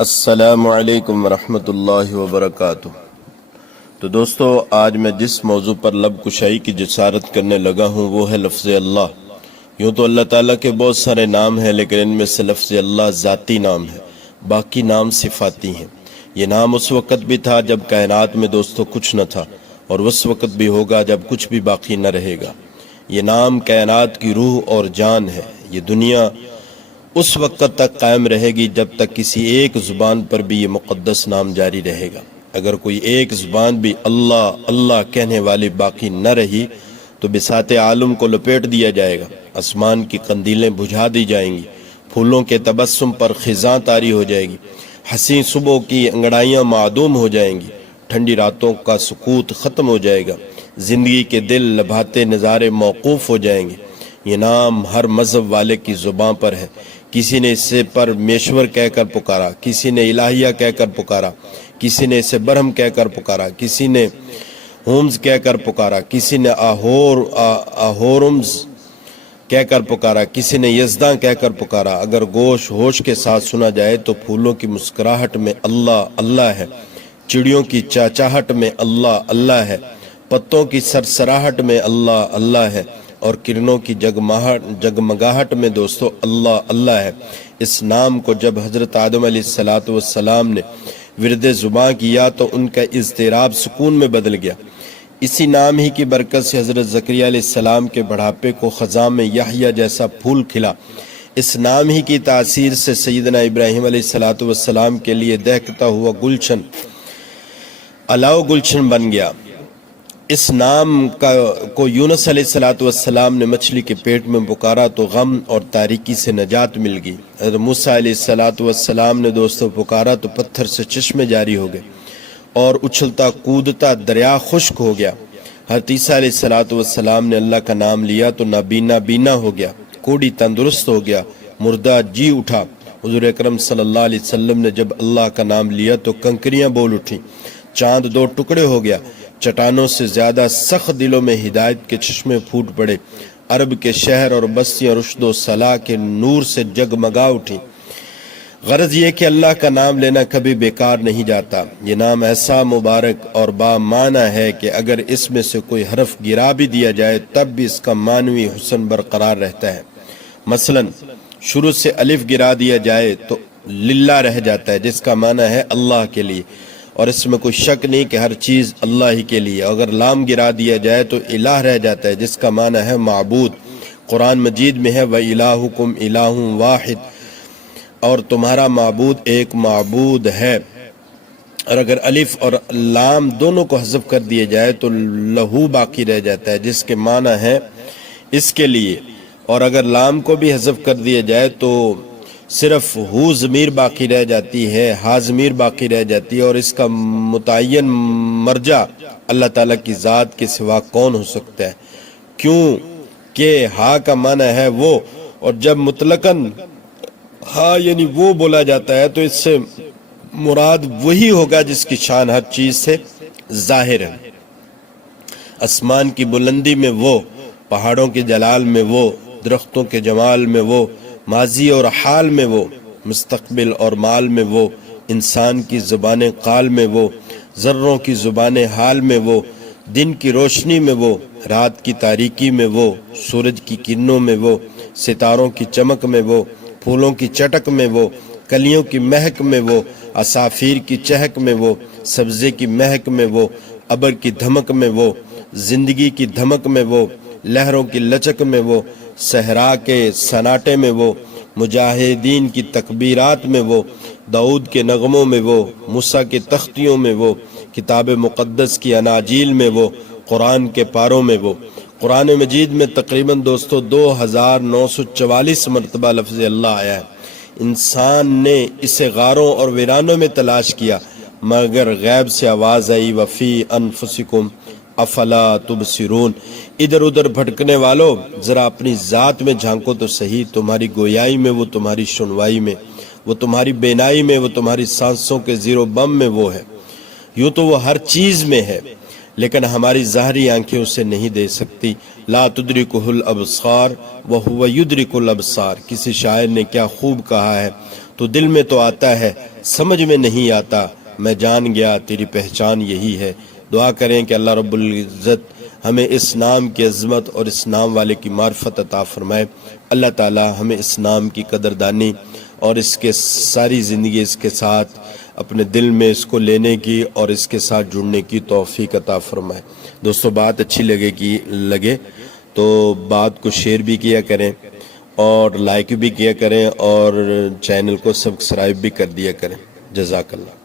السلام علیکم ورحمۃ اللہ وبرکاتہ۔ تو دوستو، آج میں جس موضوع پر لب کشائی کی جسارت کرنے لگا ہوں وہ ہے لفظ اللہ۔ یوں تو اللہ تعالیٰ کے بہت سارے نام ہیں، لیکن ان میں سے لفظ اللہ ذاتی نام ہے، باقی نام صفاتی ہیں۔ یہ نام اس وقت بھی تھا جب کائنات میں دوستو کچھ نہ تھا، اور اس وقت بھی ہوگا جب کچھ بھی باقی نہ رہے گا۔ یہ نام کائنات کی روح اور جان ہے۔ یہ دنیا اس وقت تک قائم رہے گی جب تک کسی ایک زبان پر بھی یہ مقدس نام جاری رہے گا۔ اگر کوئی ایک زبان بھی اللہ اللہ کہنے والی باقی نہ رہی تو بساط عالم کو لپیٹ دیا جائے گا، آسمان کی قندیلیں بجھا دی جائیں گی، پھولوں کے تبسم پر خزاں طاری ہو جائے گی، حسین صبح کی انگڑائیاں معدوم ہو جائیں گی، ٹھنڈی راتوں کا سکوت ختم ہو جائے گا، زندگی کے دل لبھاتے نظارے موقوف ہو جائیں گے۔ یہ نام ہر مذہب والے کی زبان پر ہے۔ کسی نے اسے پرمیشور کہہ کر پکارا، کسی نے الہیہ کہہ کر پکارا، کسی نے اسے برہم کہہ کر پکارا، کسی نے ہومز کہہ کر پکارا، کسی نے آہورمز کہہ کر پکارا، کسی نے یزداں کہہ کر پکارا۔ اگر گوش ہوش کے ساتھ سنا جائے تو پھولوں کی مسکراہٹ میں اللہ اللہ ہے، چڑیوں کی چہچہاہٹ میں اللہ اللہ ہے، پتوں کی سرسراہٹ میں اللہ اللہ ہے، اور کرنوں کی جگمگاہٹ میں دوستو اللہ اللہ ہے۔ اس نام کو جب حضرت آدم علیہ السلام نے ورد زباں کیا تو ان کا اضطراب سکون میں بدل گیا۔ اسی نام ہی کی برکت سے حضرت زکریا علیہ السلام کے بڑھاپے کو خزاں میں یحییٰ جیسا پھول کھلا۔ اس نام ہی کی تاثیر سے سیدنا ابراہیم علیہ السلام کے لیے دہکتا ہوا گلشن الاؤ گلشن بن گیا۔ اس نام کو یونس علیہ السلام نے مچھلی کے پیٹ میں پکارا تو غم اور تاریکی سے نجات مل گئی۔ حضرت موسیٰ علیہ السلام نے دوستو پکارا تو پتھر سے چشمے جاری ہو گئے اور اچھلتا کودتا دریا خشک ہو گیا۔ حضرت عیسیٰ علیہ السلام نے اللہ کا نام لیا تو نابینا بینا ہو گیا، کوڑی تندرست ہو گیا، مردہ جی اٹھا۔ حضور اکرم صلی اللہ علیہ وسلم نے جب اللہ کا نام لیا تو کنکریاں بول اٹھیں، چاند دو ٹکڑے ہو گیا، چٹانوں سے زیادہ سخت دلوں میں ہدایت کے چشمے پھوٹ پڑے، عرب کے شہر اور بستیاں رشد و صلاح کے نور سے جگمگا اٹھیں۔ غرض یہ کہ اللہ کا نام لینا کبھی بیکار نہیں جاتا۔ یہ نام ایسا مبارک اور بامعنی ہے کہ اگر اس میں سے کوئی حرف گرا بھی دیا جائے تب بھی اس کا معنوی حسن برقرار رہتا ہے۔ مثلا شروع سے الف گرا دیا جائے تو للہ رہ جاتا ہے، جس کا معنی ہے اللہ کے لیے، اور اس میں کوئی شک نہیں کہ ہر چیز اللہ ہی کے لیے۔ اگر لام گرا دیا جائے تو الہ رہ جاتا ہے، جس کا معنی ہے معبود۔ قرآن مجید میں ہے وَإِلَٰهُكُمْ إِلَٰهٌ وَاحِدٌ، اور تمہارا معبود ایک معبود ہے۔ اور اگر الف اور لام دونوں کو حذف کر دیا جائے تو لہو باقی رہ جاتا ہے، جس کے معنی ہے اس کے لیے، اور اگر لام کو بھی حذف کر دیا جائے تو صرف ہو ضمیر باقی رہ جاتی ہے، ہا ضمیر باقی رہ جاتی ہے، اور اس کا متعین مرجع اللہ تعالیٰ کی ذات کے سوا کون ہو سکتا ہے؟ کیوں کہ ہا کا معنی ہے وہ، اور جب مطلقاً ہا یعنی وہ بولا جاتا ہے تو اس سے مراد وہی ہوگا جس کی شان ہر چیز سے ظاہر ہے۔ آسمان کی بلندی میں وہ، پہاڑوں کے جلال میں وہ، درختوں کے جمال میں وہ، ماضی اور حال میں وہ، مستقبل اور مال میں وہ، انسان کی زبان قال میں وہ، ذروں کی زبان حال میں وہ، دن کی روشنی میں وہ، رات کی تاریکی میں وہ، سورج کی کرنوں میں وہ، ستاروں کی چمک میں وہ، پھولوں کی چٹک میں وہ، کلیوں کی مہک میں وہ، عصافیر کی چہک میں وہ، سبزے کی مہک میں وہ، ابر کی دھمک میں وہ، زندگی کی دھمک میں وہ، لہروں کی لچک میں وہ، صحرا کے سناٹے میں وہ، مجاہدین کی تکبیرات میں وہ، داؤد کے نغموں میں وہ، موسیٰ کی تختیوں میں وہ، کتاب مقدس کی اناجیل میں وہ، قرآن کے پاروں میں وہ۔ قرآن مجید میں تقریباً دوستو 2944 مرتبہ لفظ اللہ آیا ہے۔ انسان نے اسے غاروں اور ویرانوں میں تلاش کیا، مگر غیب سے آواز آئی وفی انفسکم افلا تبصرون، ادھر ادھر بھٹکنے والو ذرا اپنی ذات میں جھانکو تو صحیح، تمہاری گویائی میں وہ، تمہاری سنوائی میں وہ، تمہاری بینائی میں وہ، تمہاری سانسوں کے زیر و بم میں وہ ہے۔ یوں تو وہ ہر چیز میں ہے، لیکن ہماری ظاہری آنکھیں اسے نہیں دے سکتی۔ لا تدرکہ الابصار وہو یدرک الابصار، کسی شاعر نے کیا خوب کہا ہے، تو دل میں تو آتا ہے سمجھ میں نہیں آتا، میں جان گیا تیری پہچان یہی ہے۔ دعا کریں کہ اللہ رب العزت ہمیں اس نام کی عظمت اور اس نام والے کی معرفت عطا فرمائے۔ اللہ تعالی ہمیں اس نام کی قدردانی اور اس کے ساری زندگی اس کے ساتھ اپنے دل میں اس کو لینے کی اور اس کے ساتھ جڑنے کی توفیق عطا فرمائے۔ دوستو بات اچھی لگے تو بات کو شیئر بھی کیا کریں اور لائک بھی کیا کریں اور چینل کو سبسکرائب بھی کر دیا کریں۔ جزاک اللہ۔